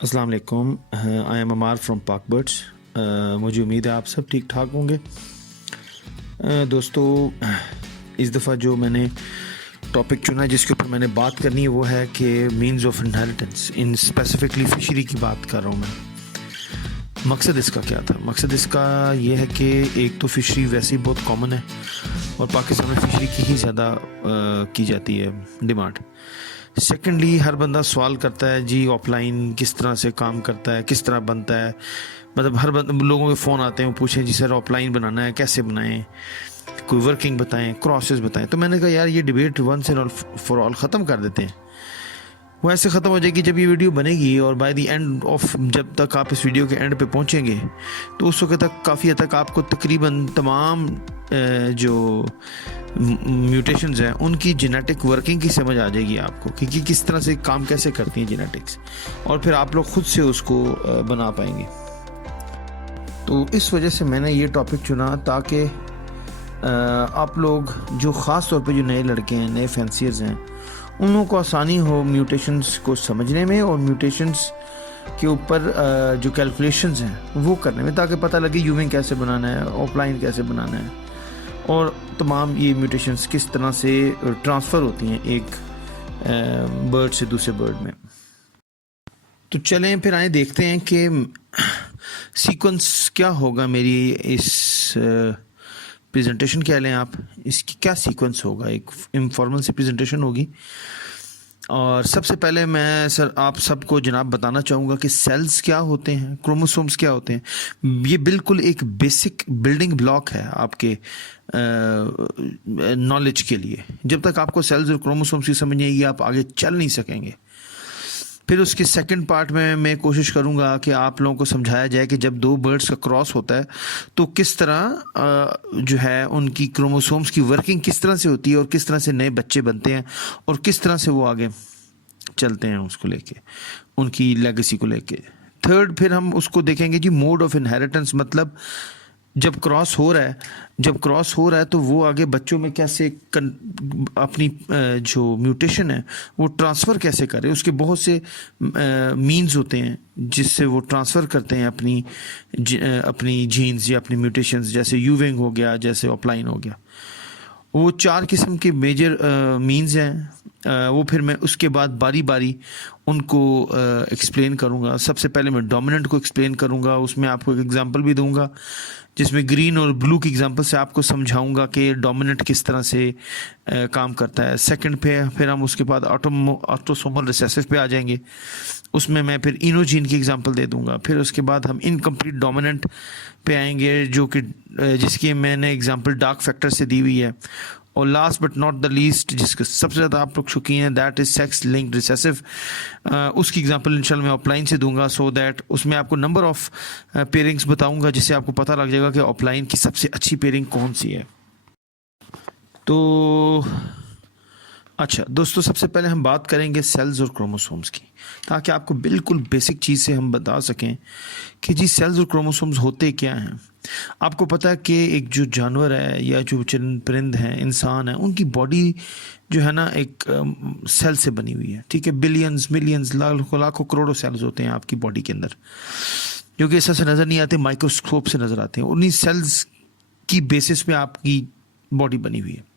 अस्सलाम वालेकुम। I am Amar from पाक बर्ड्स। मुझे उम्मीद है आप सब ठीक ठाक होंगे। दोस्तों, इस दफ़ा जो मैंने टॉपिक चुना है जिसके ऊपर मैंने बात करनी है वो है कि means of inheritance, in specifically fishery की बात कर रहा हूँ मैं। मकसद इसका क्या था? मकसद इसका ये है कि एक तो फ़िशरी वैसे ही बहुत कॉमन है और पाकिस्तान में फ़िशरी की ही ज़्यादा की जाती है डिमांड। सेकेंडली, हर बंदा सवाल करता है जी ऑफलाइन किस तरह से काम करता है, किस तरह बनता है। मतलब हर लोगों के फ़ोन आते हैं, वो पूछें जी सर ऑफलाइन बनाना है कैसे बनाएं, कोई वर्किंग बताएं, क्रॉसेस बताएं। तो मैंने कहा यार ये debate once and for all ख़त्म कर देते हैं। वो ऐसे ख़त्म हो जाएगी जब ये वीडियो बनेगी और बाय द एंड ऑफ, जब तक आप इस वीडियो के एंड पे पहुंचेंगे तो उस वक्त तक काफ़ी हद तक आपको तकरीबन तमाम जो म्यूटेशंस हैं उनकी जेनेटिक वर्किंग की समझ आ जाएगी आपको कि किस तरह से काम कैसे करती हैं जेनेटिक्स, और फिर आप लोग खुद से उसको बना पाएंगे। तो इस वजह से मैंने ये टॉपिक चुना ताकि आप लोग जो ख़ास तौर पे जो नए लड़के हैं, नए फैंसियर्स हैं, उन लोगों को आसानी हो म्यूटेशंस को समझने में और म्यूटेशंस के ऊपर जो कैलकुलेशंस हैं वो करने में, ताकि पता लगे यूविंग कैसे बनाना है, ऑफलाइन कैसे बनाना है और तमाम ये म्यूटेशंस किस तरह से ट्रांसफ़र होती हैं एक बर्ड से दूसरे बर्ड में। तो चलें फिर आए देखते हैं कि सीक्वेंस क्या होगा मेरी इस प्रेजेंटेशन। कह लें आप, इसकी क्या सीक्वेंस होगा। एक इनफॉर्मल सी प्रेजेंटेशन होगी और सबसे पहले मैं सर आप सबको जनाब बताना चाहूँगा कि सेल्स क्या होते हैं, क्रोमोसोम्स क्या होते हैं। ये बिल्कुल एक बेसिक बिल्डिंग ब्लॉक है आपके नॉलेज के लिए। जब तक आपको सेल्स और क्रोमोसोम्स की समझ नहीं आएगी आप आगे चल नहीं सकेंगे। फिर उसके सेकंड पार्ट में मैं कोशिश करूंगा कि आप लोगों को समझाया जाए कि जब दो बर्ड्स का क्रॉस होता है तो किस तरह जो है उनकी क्रोमोसोम्स की वर्किंग किस तरह से होती है और किस तरह से नए बच्चे बनते हैं और किस तरह से वो आगे चलते हैं उसको लेके, उनकी लेगेसी को लेके। थर्ड, फिर हम उसको देखेंगे जी मोड ऑफ इनहेरिटेंस, मतलब जब क्रॉस हो रहा है तो वो आगे बच्चों में कैसे अपनी जो म्यूटेशन है वो ट्रांसफ़र कैसे करे। उसके बहुत से मीन्स होते हैं जिससे वो ट्रांसफ़र करते हैं अपनी जीन्स या अपनी म्यूटेशंस, जैसे यूविंग हो गया, जैसे ऑफलाइन हो गया। वो 4 किस्म के मेजर मीन्स हैं। वो फिर मैं उसके बाद बारी बारी उनको एक्सप्लेन करूँगा। सबसे पहले मैं डोमिनेंट को एक्सप्लेन करूँगा, उसमें आपको एक एग्जांपल भी दूंगा जिसमें ग्रीन और ब्लू की एग्जांपल से आपको समझाऊंगा कि डोमिनेंट किस तरह से काम करता है। सेकंड पे फिर हम उसके बाद ऑटोसोमल रिसेसिव पे आ जाएंगे, उसमें मैं फिर इनोजीन की एग्जांपल दे दूंगा। फिर उसके बाद हम इनकम्प्लीट डोमिनेंट पे आएंगे जो कि जिसकी मैंने एग्जांपल डार्क फैक्टर से दी हुई है। और last but not the least, जिसके सबसे ज़्यादा आप लोग शौकीन हैं, that is sex linked recessive. उसकी एग्जांपल इंशाल्लाह मैं ऑफलाइन से दूंगा, सो दैट उसमें आपको नंबर ऑफ पेयरिंग्स बताऊंगा जिससे आपको पता लग जाएगा कि ऑफलाइन की सबसे अच्छी पेयरिंग कौन सी है। तो अच्छा दोस्तों, सबसे पहले हम बात करेंगे सेल्स और क्रोमोसोम्स की, ताकि आपको बिल्कुल बेसिक चीज़ से हम बता सकें कि जी सेल्स और क्रोमोसोम्स होते क्या हैं। आपको पता है कि एक जो जानवर है या जो चरिंद परिंद हैं, इंसान है, उनकी बॉडी जो है ना एक सेल से बनी हुई है। ठीक है, बिलियंस मिलियंस लाखों करोड़ों सेल्स होते हैं आपकी बॉडी के अंदर, जो कि ऐसा से नज़र नहीं आते, माइक्रोस्कोप से नज़र आते हैं। उन्हीं सेल्स की बेसिस पे आपकी बॉडी बनी हुई है।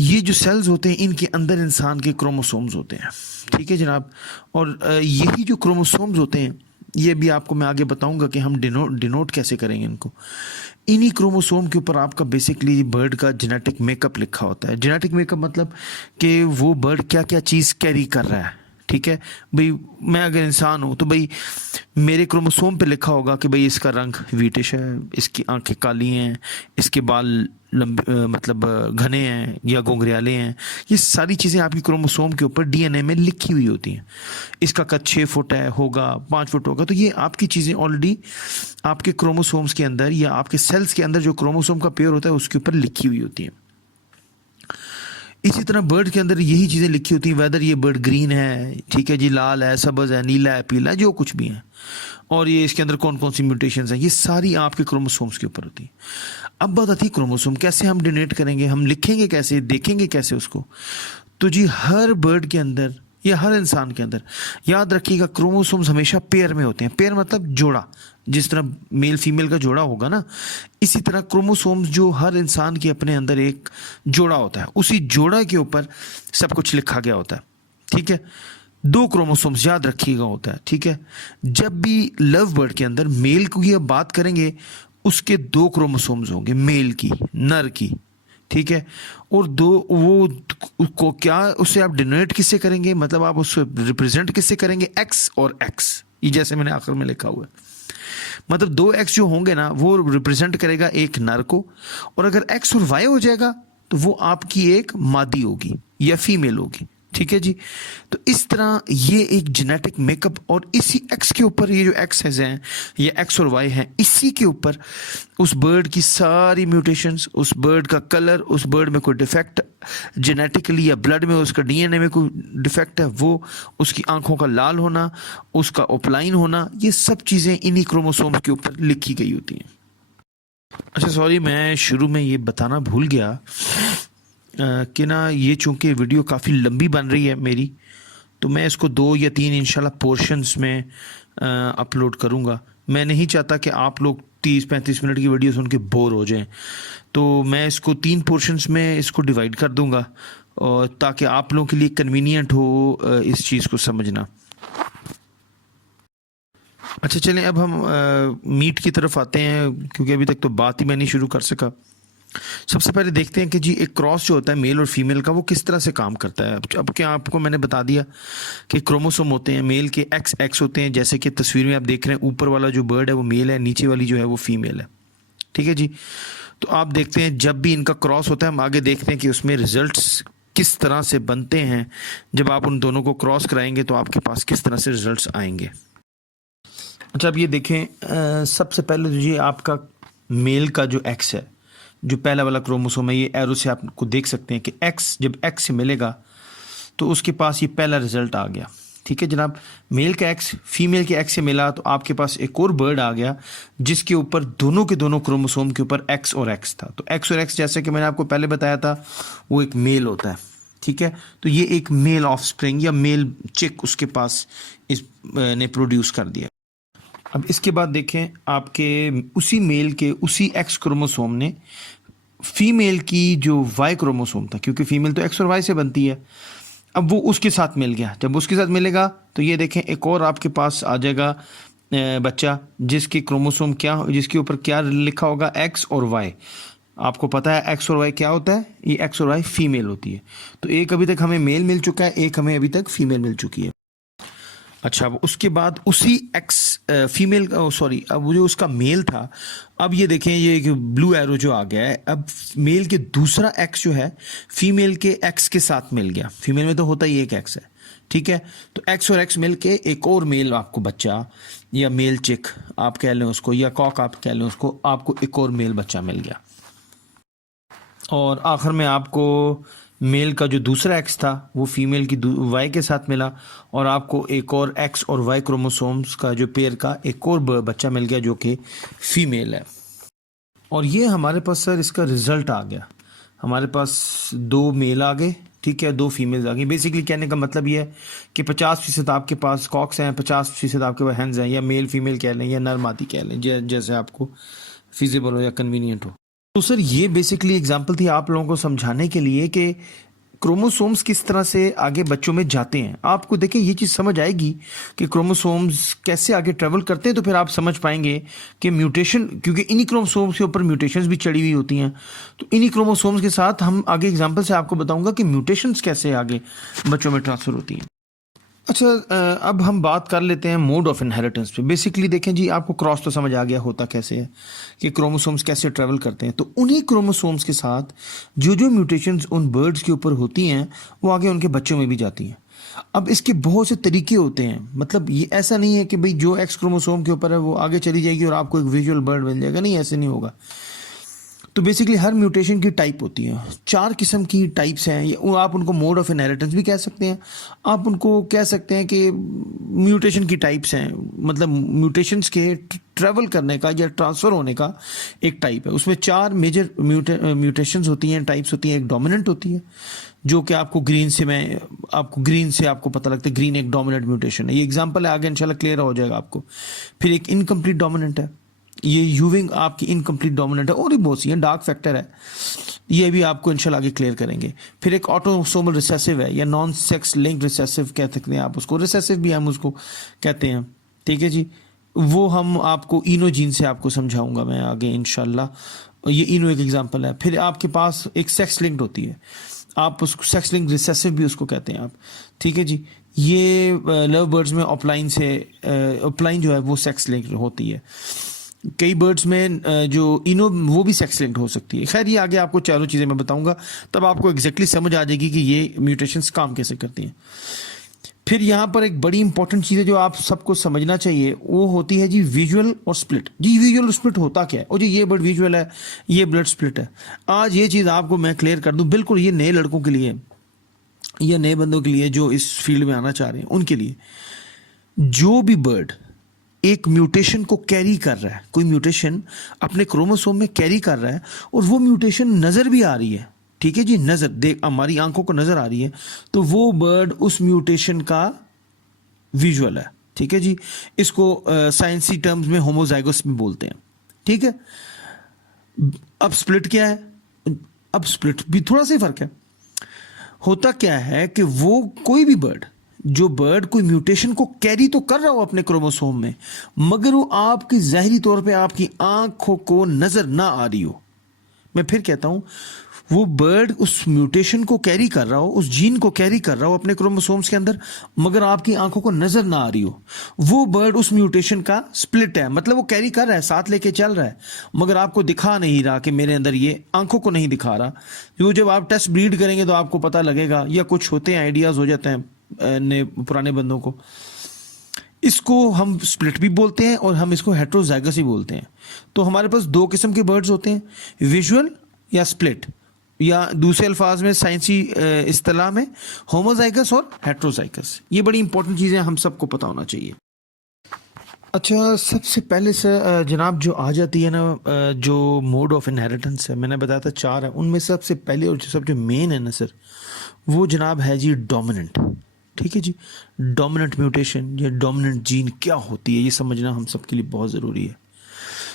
ये जो सेल्स होते हैं इनके अंदर इंसान के क्रोमोसोम्स होते हैं। ठीक है जनाब, और यही जो क्रोमोसोम्स होते हैं ये भी आपको मैं आगे बताऊंगा कि हम डिनोट कैसे करेंगे इनको। इन्हीं क्रोमोसोम के ऊपर आपका बेसिकली बर्ड का जेनेटिक मेकअप लिखा होता है। जेनेटिक मेकअप मतलब कि वो बर्ड क्या क्या चीज़ कैरी कर रहा है। ठीक है भाई, मैं अगर इंसान हूँ तो भाई मेरे क्रोमोसोम पे लिखा होगा कि भाई इसका रंग व्हीटिश है, इसकी आंखें काली हैं, इसके बाल लंबे मतलब घने हैं या घुंघराले हैं। ये सारी चीज़ें आपकी क्रोमोसोम के ऊपर डीएनए में लिखी हुई होती हैं। इसका कद 6 फुट है, होगा 5 फुट होगा, तो ये आपकी चीज़ें ऑलरेडी आपके क्रोमोसोम्स के अंदर या आपके सेल्स के अंदर जो क्रोमोसोम का पेयर होता है उसके ऊपर लिखी हुई होती हैं। इसी तरह बर्ड के अंदर यही चीज़ें लिखी होती हैं, वेदर ये बर्ड ग्रीन है, ठीक है जी, लाल है, सब्ज़ है, नीला है, पीला है, जो कुछ भी है, और ये इसके अंदर कौन कौन सी म्यूटेशंस हैं, ये सारी आपके क्रोमोसोम्स के ऊपर होती है। अब बात आती है क्रोमोसोम कैसे हम डोनेट करेंगे, हम लिखेंगे कैसे, देखेंगे कैसे उसको। तो जी हर बर्ड के अंदर ये हर इंसान के अंदर। याद रखिएगा क्रोमोसोम्स हमेशा पेयर में होते हैं। पेयर मतलब जोड़ा, जिस तरह मेल फीमेल का जोड़ा होगा ना, इसी तरह क्रोमोसोम्स जो हर इंसान के अपने अंदर एक जोड़ा होता है, उसी जोड़ा के ऊपर सब कुछ लिखा गया होता है। ठीक है, 2 क्रोमोसोम्स याद रखिएगा होता है। ठीक है, जब भी लव बर्ड के अंदर मेल की अब बात करेंगे, उसके 2 क्रोमोसोम्स होंगे, मेल की, नर की। ठीक है, और 2 वो को क्या, उससे आप डिनोट किससे करेंगे, मतलब आप उससे रिप्रेजेंट किससे करेंगे, एक्स और एक्स, ये जैसे मैंने आखिर में लिखा हुआ है। मतलब 2 एक्स जो होंगे ना, वो रिप्रेजेंट करेगा एक नर को, और अगर एक्स और वाई हो जाएगा तो वो आपकी एक मादी होगी या फीमेल होगी। ठीक है जी, तो इस तरह ये एक जेनेटिक मेकअप, और इसी एक्स के ऊपर ये जो एक्सेस हैं, ये एक्स और वाई हैं, इसी के ऊपर उस बर्ड की सारी म्यूटेशंस, उस बर्ड का कलर, उस बर्ड में कोई डिफेक्ट जेनेटिकली या ब्लड में उसका डीएनए में कोई डिफेक्ट है, वो उसकी आंखों का लाल होना, उसका ओपलाइन होना, ये सब चीज़ें इन्हीं क्रोमोसोम्स के ऊपर लिखी गई होती हैं। अच्छा सॉरी, मैं शुरू में ये बताना भूल गया कि ना, ये चूंकि वीडियो काफ़ी लंबी बन रही है मेरी, तो मैं इसको 2 या 3 इंशाल्लाह पोर्शंस में अपलोड करूँगा। मैं नहीं चाहता कि आप लोग 30-35 मिनट की वीडियो सुन के बोर हो जाएं, तो मैं इसको 3 पोर्शंस में इसको डिवाइड कर दूँगा, और ताकि आप लोगों के लिए कन्वीनियंट हो इस चीज़ को समझना। अच्छा चलें, अब हम मीट की तरफ आते हैं, क्योंकि अभी तक तो बात ही मैं नहीं शुरू कर सका। सबसे पहले देखते हैं कि जी एक क्रॉस जो होता है मेल और फीमेल का, वो किस तरह से काम करता है। अब क्या आपको मैंने बता दिया कि क्रोमोसोम होते हैं, मेल के एक्स एक्स होते हैं, जैसे कि तस्वीर में आप देख रहे हैं, ऊपर वाला जो बर्ड है वो मेल है, नीचे वाली जो है वो फीमेल है। ठीक है जी, तो आप देखते हैं जब भी इनका क्रॉस होता है, हम आगे देखते हैं कि उसमें रिजल्ट्स किस तरह से बनते हैं। जब आप उन दोनों को क्रॉस कराएंगे तो आपके पास किस तरह से रिजल्ट्स आएंगे। अच्छा, अब ये देखें, सबसे पहले तो ये आपका मेल का जो एक्स है, जो पहला वाला क्रोमोसोम है, ये एरो से आपको देख सकते हैं कि एक्स जब एक्स से मिलेगा तो उसके पास ये पहला रिजल्ट आ गया। ठीक है जनाब, मेल का एक्स फीमेल के एक्स से मिला तो आपके पास एक और बर्ड आ गया जिसके ऊपर दोनों के दोनों क्रोमोसोम के ऊपर एक्स और एक्स था। तो एक्स और एक्स, जैसे कि मैंने आपको पहले बताया था, वो एक मेल होता है। ठीक है, तो ये एक मेल ऑफस्प्रिंग या मेल चिक उसके पास इस ने प्रोड्यूस कर दिया। अब इसके बाद देखें, आपके उसी मेल के उसी एक्स क्रोमोसोम ने फीमेल की जो वाई क्रोमोसोम था, क्योंकि फीमेल तो एक्स और वाई से बनती है, अब वो उसके साथ मिल गया। जब उसके साथ मिलेगा तो ये देखें एक और आपके पास आ जाएगा बच्चा, जिसके क्रोमोसोम क्या, जिसके ऊपर क्या लिखा होगा, एक्स और वाई। आपको पता है एक्स और वाई क्या होता है, ये एक्स और वाई फीमेल होती है। तो एक अभी तक हमें मेल मिल चुका है, एक हमें अभी तक फीमेल मिल चुकी है। अच्छा, अब उसके बाद उसी एक्स फीमेल का, सॉरी, अब जो उसका मेल था, अब ये देखें ये ब्लू एरो जो आ गया है, अब मेल के दूसरा एक्स जो है फीमेल के एक्स के साथ मिल गया। फीमेल में तो होता ही एक एक्स है। ठीक है, तो एक्स और एक्स मिल के एक और मेल आपको बच्चा, या मेल चिक आप कह लें उसको, या कॉक आप कह लें उसको, आपको एक और मेल बच्चा मिल गया। और आखिर में आपको मेल का जो दूसरा एक्स था वो फीमेल की वाई के साथ मिला, और आपको एक और एक्स और वाई क्रोमोसोम्स का जो पेयर का एक और बच्चा मिल गया जो कि फीमेल है। और ये हमारे पास सर इसका रिजल्ट आ गया। हमारे पास 2 मेल आ गए, ठीक है, 2 फीमेल्स आ गई। बेसिकली कहने का मतलब ये है कि 50% आपके पास कॉक्स हैं, 50% आपके पास हैंस हैं, या मेल फीमेल कह लें या नर मादी कह लें, जैसे आपको फिजिबल हो या कन्वीनियंट हो। तो सर ये बेसिकली एग्जांपल थी आप लोगों को समझाने के लिए कि क्रोमोसोम्स किस तरह से आगे बच्चों में जाते हैं। आपको देखें ये चीज़ समझ आएगी कि क्रोमोसोम्स कैसे आगे ट्रेवल करते हैं, तो फिर आप समझ पाएंगे कि म्यूटेशन, क्योंकि इन्हीं क्रोमोसोम्स के ऊपर म्यूटेशंस भी चढ़ी हुई होती हैं। तो इन्हीं क्रोमोसोम्स के साथ हम आगे एग्जांपल से आपको बताऊंगा कि म्यूटेशंस कैसे आगे बच्चों में ट्रांसफर होती हैं। अच्छा, अब हम बात कर लेते हैं मोड ऑफ इनहेरिटेंस पे। बेसिकली देखें जी, आपको क्रॉस तो समझ आ गया होता कैसे है, कि क्रोमोसोम्स कैसे ट्रेवल करते हैं। तो उन्हीं क्रोमोसोम्स के साथ जो जो म्यूटेशंस उन बर्ड्स के ऊपर होती हैं वो आगे उनके बच्चों में भी जाती हैं। अब इसके बहुत से तरीके होते हैं, मतलब ये ऐसा नहीं है कि भाई जो एक्स क्रोमोसोम के ऊपर है वो आगे चली जाएगी और आपको एक विजुअल बर्ड बन जाएगा, नहीं, ऐसे नहीं होगा। तो बेसिकली हर म्यूटेशन की टाइप होती है, 4 किस्म की टाइप्स हैं। आप उनको मोड ऑफ इनहेरिटेंस भी कह सकते हैं, आप उनको कह सकते हैं कि म्यूटेशन की टाइप्स हैं, मतलब म्यूटेशंस के ट्रैवल करने का या ट्रांसफ़र होने का एक टाइप है। उसमें 4 मेजर म्यूटेशंस होती हैं, टाइप्स होती हैं। एक डोमिनेंट होती है, जो कि आपको ग्रीन से आपको पता लगता है ग्रीन एक डोमिनेंट म्यूटेशन है। ये एग्जांपल है, आगे इंशाल्लाह क्लियर हो जाएगा आपको। फिर एक इनकम्प्लीट डोमिनेंट है, ये यूविंग आपकी इनकम्प्लीट डोमिनेंट है, और भी बहुत सी है, डार्क फैक्टर है, ये भी आपको इंशाल्लाह आगे क्लियर करेंगे। फिर एक ऑटोसोमल रिसेसिव है, या नॉन सेक्स लिंक्ड रिसेसिव कह सकते हैं आप उसको, रिसेसिव भी हम उसको कहते हैं, ठीक है जी। वो हम आपको इनो जीन से आपको समझाऊंगा मैं आगे इंशाल्लाह। ये इनो एक एग्जांपल है। फिर आपके पास एक सेक्स लिंक्ड होती है, आप उसको सेक्स लिंक्ड रिसेसिव भी उसको कहते हैं आप, ठीक है जी। ये लव बर्ड्स में ऑफलाइन जो है वो सेक्स लिंक्ड होती है। कई बर्ड्स में जो इनो वो भी सेक्स लिंक्ड हो सकती है। खैर ये आगे आपको चारों चीज़ें मैं बताऊंगा, तब आपको एग्जैक्टली समझ आ जाएगी कि ये म्यूटेशंस काम कैसे करती हैं। फिर यहाँ पर एक बड़ी इंपॉर्टेंट चीज़ है जो आप सबको समझना चाहिए, वो होती है जी विजुअल और स्प्लिट। जी विजुअल और स्प्लिट होता क्या है, और जी ये ब्लड विजुअल है, ये ब्लड स्प्लिट है। आज ये चीज़ आपको मैं क्लियर कर दूं, बिल्कुल ये नए लड़कों के लिए या नए बंदों के लिए जो इस फील्ड में आना चाह रहे हैं उनके लिए। जो भी बर्ड एक म्यूटेशन को कैरी कर रहा है, कोई म्यूटेशन अपने क्रोमोसोम में कैरी कर रहा है, और वो म्यूटेशन नज़र भी आ रही है, ठीक है जी, नज़र देख हमारी आंखों को नज़र आ रही है, तो वो बर्ड उस म्यूटेशन का विजुअल है, ठीक है जी। इसको साइंसी टर्म्स में होमोजाइगोस भी बोलते हैं, ठीक है। अब स्प्लिट क्या है, अब स्प्लिट भी थोड़ा सा ही फर्क है। होता क्या है कि वो कोई भी बर्ड, जो बर्ड कोई म्यूटेशन को कैरी तो कर रहा हो अपने क्रोमोसोम में, मगर वो आपकी ज़ाहिरी तौर पे आपकी आंखों को नज़र ना आ रही हो। मैं फिर कहता हूं, वो बर्ड उस म्यूटेशन को कैरी कर रहा हो, उस जीन को कैरी कर रहा हो अपने क्रोमोसोम्स के अंदर, मगर आपकी आंखों को नजर ना आ रही हो, वो बर्ड उस म्यूटेशन का स्प्लिट है। मतलब वो कैरी कर रहा है, साथ लेके चल रहा है, मगर आपको दिखा नहीं रहा कि मेरे अंदर ये, आंखों को नहीं दिखा रहा। वो जब आप टेस्ट ब्रीड करेंगे तो आपको पता लगेगा, या कुछ होते हैं आइडियाज हो जाते हैं पुराने बंदों को। इसको हम स्प्लिट भी बोलते हैं और हम इसको हेट्रोजाइगस भी बोलते हैं। तो हमारे पास दो किस्म के बर्ड्स होते हैं, विजुअल या स्प्लिट, या दूसरे अल्फाज में साइंसी इस्तिलाह में होमोजाइगस और हेट्रोजाइगस। ये बड़ी इंपॉर्टेंट चीज़ें हम सबको पता होना चाहिए। अच्छा, सबसे पहले से जनाब जो आ जाती है ना, जो मोड ऑफ इनहेरिटेंस है, मैंने बताया था 4 है, उनमें सबसे पहले और जो मेन है ना सर, वो जनाब है जी डोमिनेंट, ठीक है जी। डोमिनेंट म्यूटेशन या डोमिनेंट जीन क्या होती है, ये समझना हम सबके लिए बहुत ज़रूरी है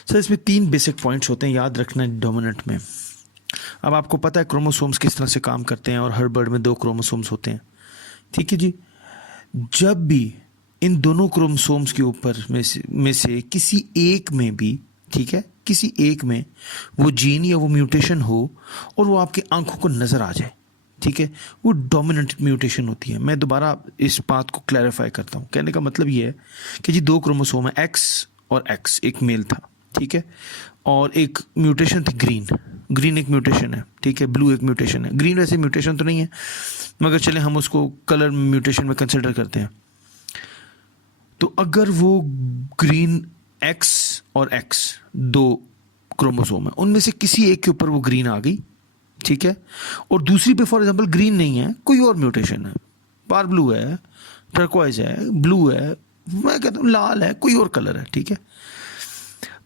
सर। इसमें 3 बेसिक पॉइंट्स होते हैं, याद रखना डोमिनेंट में। अब आपको पता है क्रोमोसोम्स किस तरह से काम करते हैं, और हर बर्ड में 2 क्रोमोसोम्स होते हैं, ठीक है जी। जब भी इन दोनों क्रोमोसोम्स के ऊपर में से किसी एक में भी, ठीक है, किसी एक में वो जीन या वो म्यूटेशन हो और वो आपकी आंखों को नज़र आ जाए, ठीक है, वो डोमिनेंट म्यूटेशन होती है। मैं दोबारा इस बात को क्लैरिफाई करता हूँ। कहने का मतलब ये है कि जी 2 क्रोमोसोम है, एक्स और एक्स, एक मेल था, ठीक है, और एक म्यूटेशन थी ग्रीन एक म्यूटेशन है, ठीक है, ब्लू एक म्यूटेशन है। ग्रीन वैसे म्यूटेशन तो नहीं है, मगर चले हम उसको कलर म्यूटेशन में कंसिडर करते हैं। तो अगर वो ग्रीन एक्स और एक्स 2 क्रोमोसोम है, उनमें से किसी एक के ऊपर वो ग्रीन आ गई, ठीक है, और दूसरी पे फॉर एग्जांपल ग्रीन नहीं है, कोई और म्यूटेशन है, पार ब्लू है, टर्कोइज है, ब्लू है, मैं कहता हूँ लाल है, कोई और कलर है, ठीक है,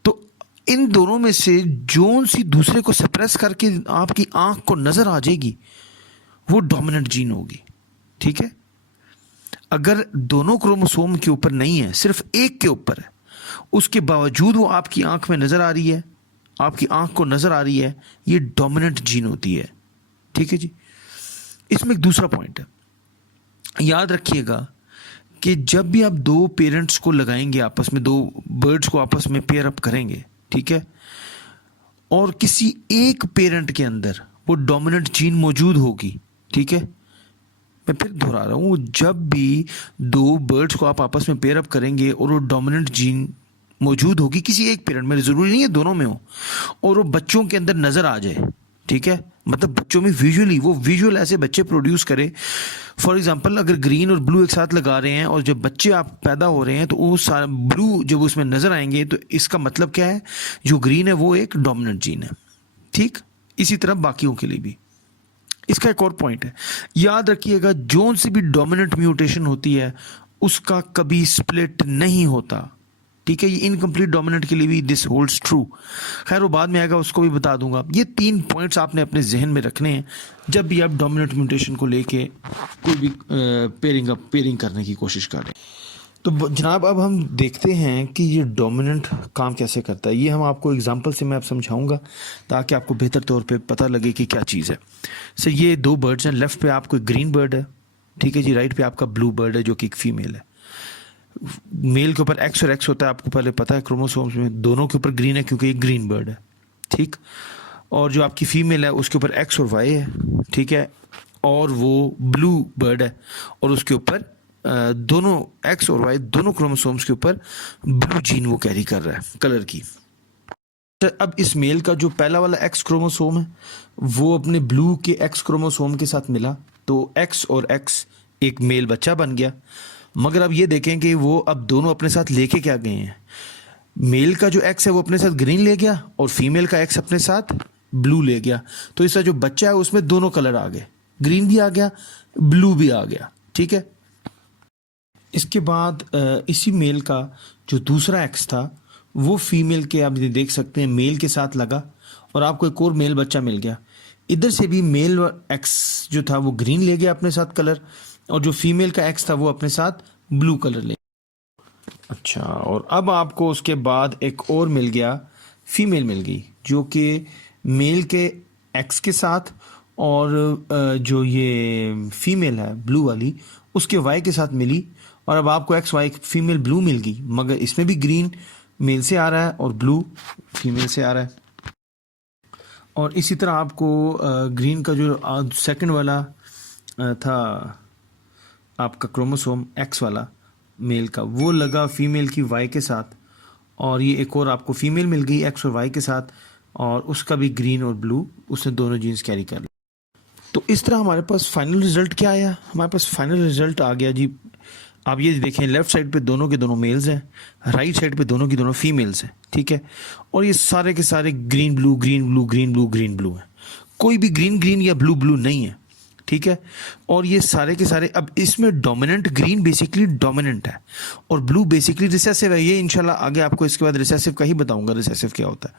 तो इन दोनों में से जोन सी दूसरे को सप्रेस करके आपकी आंख को नजर आ जाएगी, वो डोमिनेंट जीन होगी, ठीक है। अगर दोनों क्रोमोसोम के ऊपर नहीं है, सिर्फ एक के ऊपर है, उसके बावजूद वो आपकी आंख में नजर आ रही है, आपकी आंख को नजर आ रही है, ये डोमिनेंट जीन होती है, ठीक है जी। इसमें एक दूसरा पॉइंट है, याद रखिएगा कि जब भी आप 2 पेरेंट्स को लगाएंगे आपस में, 2 बर्ड्स को आपस में पेयर अप करेंगे, ठीक है, और किसी एक पेरेंट के अंदर वो डोमिनेंट जीन मौजूद होगी, ठीक है, मैं फिर दोहरा रहा हूँ, जब भी 2 बर्ड्स को आप आपस में पेयर अप करेंगे और वो डोमिनेंट जीन मौजूद होगी किसी एक पेरेंट में, ज़रूरी नहीं है दोनों में हो, और वो बच्चों के अंदर नज़र आ जाए, ठीक है, मतलब बच्चों में विजुअली वो विजुअल ऐसे बच्चे प्रोड्यूस करे। फॉर एग्जांपल अगर ग्रीन और ब्लू एक साथ लगा रहे हैं और जब बच्चे आप पैदा हो रहे हैं तो वो सारा ब्लू जब उसमें नज़र आएंगे, तो इसका मतलब क्या है, जो ग्रीन है वो एक डोमिनेंट जीन है, ठीक। इसी तरह बाकियों के लिए भी। इसका एक और पॉइंट है, याद रखिएगा, जोन से भी डोमिनेंट म्यूटेशन होती है उसका कभी स्प्लिट नहीं होता, ठीक है, ये इनकम्प्लीट डोमिनेंट के लिए भी दिस होल्ड्स ट्रू। खैर वो बाद में आएगा, उसको भी बता दूंगा। ये 3 पॉइंट्स आपने अपने जहन में रखने हैं जब भी आप डोमिनेंट म्यूटेशन को लेके कोई भी पेयरिंग करने की कोशिश कर रहे हैं। तो जनाब अब हम देखते हैं कि ये डोमिनेंट काम कैसे करता है। ये हम आपको एग्जांपल से मैं अब समझाऊंगा ताकि आपको बेहतर तौर पे पता लगे कि क्या चीज़ है। सो ये 2 बर्ड्स हैं, लेफ्ट पे आपको एक ग्रीन बर्ड है, ठीक है जी, राइट पे आपका ब्लू बर्ड है जो कि एक फीमेल है। मेल के ऊपर एक्स और एक्स होता है, आपको पहले पता है क्रोमोसोम्स में। दोनों के ऊपर ग्रीन है क्योंकि एक ग्रीन बर्ड है, ठीक। और जो आपकी फीमेल है उसके ऊपर एक्स और वाई है, ठीक है, और वो ब्लू बर्ड है और उसके ऊपर दोनों एक्स और वाई दोनों क्रोमोसोम्स के ऊपर ब्लू जीन वो कैरी कर रहा है कलर की। अब इस मेल का जो पहला वाला एक्स क्रोमोसोम है वो अपने ब्लू के एक्स क्रोमोसोम के साथ मिला, तो एक्स और एक्स एक मेल बच्चा बन गया। मगर अब ये देखें कि वो अब दोनों अपने साथ लेके क्या गए हैं। मेल का जो एक्स है वो अपने साथ ग्रीन ले गया और फीमेल का एक्स अपने साथ ब्लू ले गया। तो इसका जो बच्चा है उसमें दोनों कलर आ गए, ग्रीन भी आ गया, ब्लू भी आ गया, ठीक है। इसके बाद इसी मेल का जो दूसरा एक्स था वो फीमेल के, आप ये देख सकते हैं, मेल के साथ लगा और आपको एक और मेल बच्चा मिल गया। इधर से भी मेल एक्स जो था वो ग्रीन ले गया अपने साथ कलर, और जो फीमेल का एक्स था वो अपने साथ ब्लू कलर ले। अच्छा, और अब आपको उसके बाद एक और मिल गया, फीमेल मिल गई जो कि मेल के एक्स के साथ और जो ये फीमेल है ब्लू वाली उसके वाई के साथ मिली। और अब आपको एक्स वाई फीमेल ब्लू मिल गई, मगर इसमें भी ग्रीन मेल से आ रहा है और ब्लू फीमेल से आ रहा है। और इसी तरह आपको ग्रीन का जो सेकंड वाला था आपका क्रोमोसोम एक्स वाला मेल का, वो लगा फीमेल की वाई के साथ, और ये एक और आपको फीमेल मिल गई एक्स और वाई के साथ, और उसका भी ग्रीन और ब्लू, उसने दोनों जीन्स कैरी कर लिया। तो इस तरह हमारे पास फाइनल रिजल्ट क्या आया? हमारे पास फाइनल रिजल्ट आ गया जी, आप ये देखें, लेफ्ट साइड पे दोनों के दोनों मेल्स हैं, राइट साइड पे दोनों की दोनों फीमेल्स हैं, ठीक है। और ये सारे के सारे green blue green blue green blue green blue हैं, कोई भी ग्रीन ग्रीन या ब्लू ब्लू नहीं है, ठीक है। और ये सारे के सारे, अब इसमें डोमिनेंट ग्रीन बेसिकली डोमिनेंट है और ब्लू बेसिकली रिसेसिव है। ये इंशाल्लाह आगे आपको इसके बाद रिसेसिव का ही बताऊंगा, रिसेसिव क्या होता है।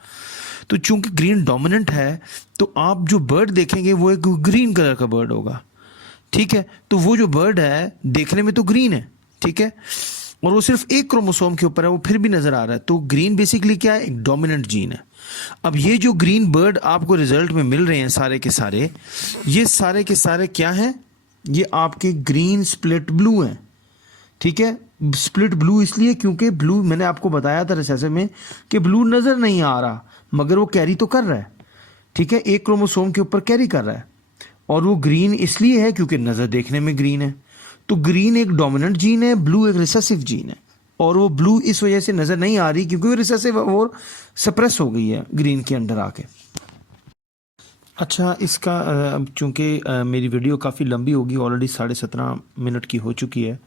तो चूंकि ग्रीन डोमिनेंट है तो आप जो बर्ड देखेंगे वो एक ग्रीन कलर का बर्ड होगा, ठीक है। तो वो जो बर्ड है देखने में तो ग्रीन है, ठीक है, और वो सिर्फ एक क्रोमोसोम के ऊपर है, वो फिर भी नजर आ रहा है। तो ग्रीन बेसिकली क्या है? एक डोमिनेंट जीन है। अब ये जो ग्रीन बर्ड आपको रिजल्ट में मिल रहे हैं सारे के सारे, ये सारे के सारे क्या हैं? ये आपके ग्रीन स्प्लिट ब्लू हैं, ठीक है। स्प्लिट ब्लू इसलिए क्योंकि ब्लू, मैंने आपको बताया था रिसर्च में कि ब्लू नजर नहीं आ रहा मगर वो कैरी तो कर रहा है, ठीक है, एक क्रोमोसोम के ऊपर कैरी कर रहा है। और वो ग्रीन इसलिए है क्योंकि नजर देखने में ग्रीन है। तो ग्रीन एक डोमिनेंट जीन है, ब्लू एक रिसेसिव जीन है, और वो ब्लू इस वजह से नजर नहीं आ रही क्योंकि वो रिसेसिव और सप्रेस हो गई है ग्रीन के अंडर आके। अच्छा, इसका अब चूंकि मेरी वीडियो काफ़ी लंबी होगी, ऑलरेडी 17.5 मिनट की हो चुकी है,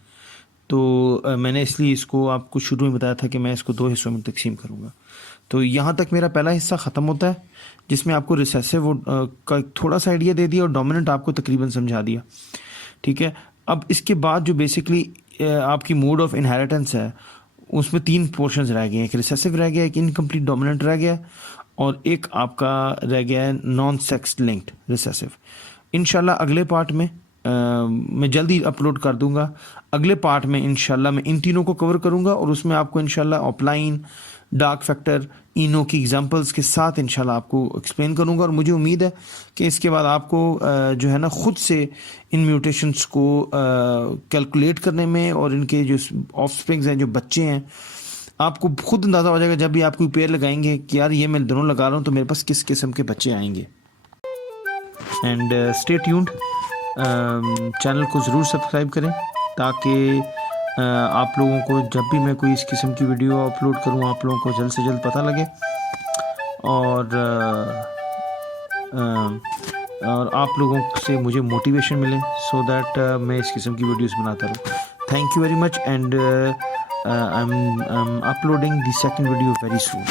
तो मैंने इसलिए इसको आपको शुरू में बताया था कि मैं इसको 2 हिस्सों में तकसीम करूँगा। तो यहाँ तक मेरा पहला हिस्सा ख़त्म होता है जिसमें आपको रिसेसिव का थोड़ा सा आइडिया दे दिया और डोमिनेंट आपको तकरीबन समझा दिया, ठीक है। अब इसके बाद जो बेसिकली आपकी मोड ऑफ इनहेरिटेंस है उसमें 3 पोर्शंस रह गए हैं। एक रिसेसिव रह गया, एक इनकम्प्लीट डोमिनेंट रह गया, और एक आपका रह गया है नॉन सेक्स लिंक्ड रिसेसिव। इंशाल्लाह अगले पार्ट में मैं जल्दी अपलोड कर दूंगा। अगले पार्ट में इंशाल्लाह मैं इन तीनों को कवर करूंगा और उसमें आपको इंशाल्लाह ऑफलाइन, डार्क फैक्टर, इनो की एग्जांपल्स के साथ इंशाल्लाह आपको एक्सप्लेन करूंगा। और मुझे उम्मीद है कि इसके बाद आपको जो है ना खुद से इन म्यूटेशंस को कैलकुलेट करने में और इनके जो ऑफस्प्रिंग्स हैं, जो बच्चे हैं, आपको खुद अंदाज़ा हो जाएगा जब भी आप कोई पेयर लगाएंगे कि यार ये मैं दोनों लगा रहा हूँ तो मेरे पास किस किस्म के बच्चे आएंगे। एंड स्टे ट्यून्ड, चैनल को ज़रूर सब्सक्राइब करें ताकि आप लोगों को जब भी मैं कोई इस किस्म की वीडियो अपलोड करूं आप लोगों को जल्द से जल्द पता लगे, और आप लोगों से मुझे मोटिवेशन मिले सो दैट मैं इस किस्म की वीडियोस बनाता रहूं। Thank you very much, and I am uploading the second video very soon.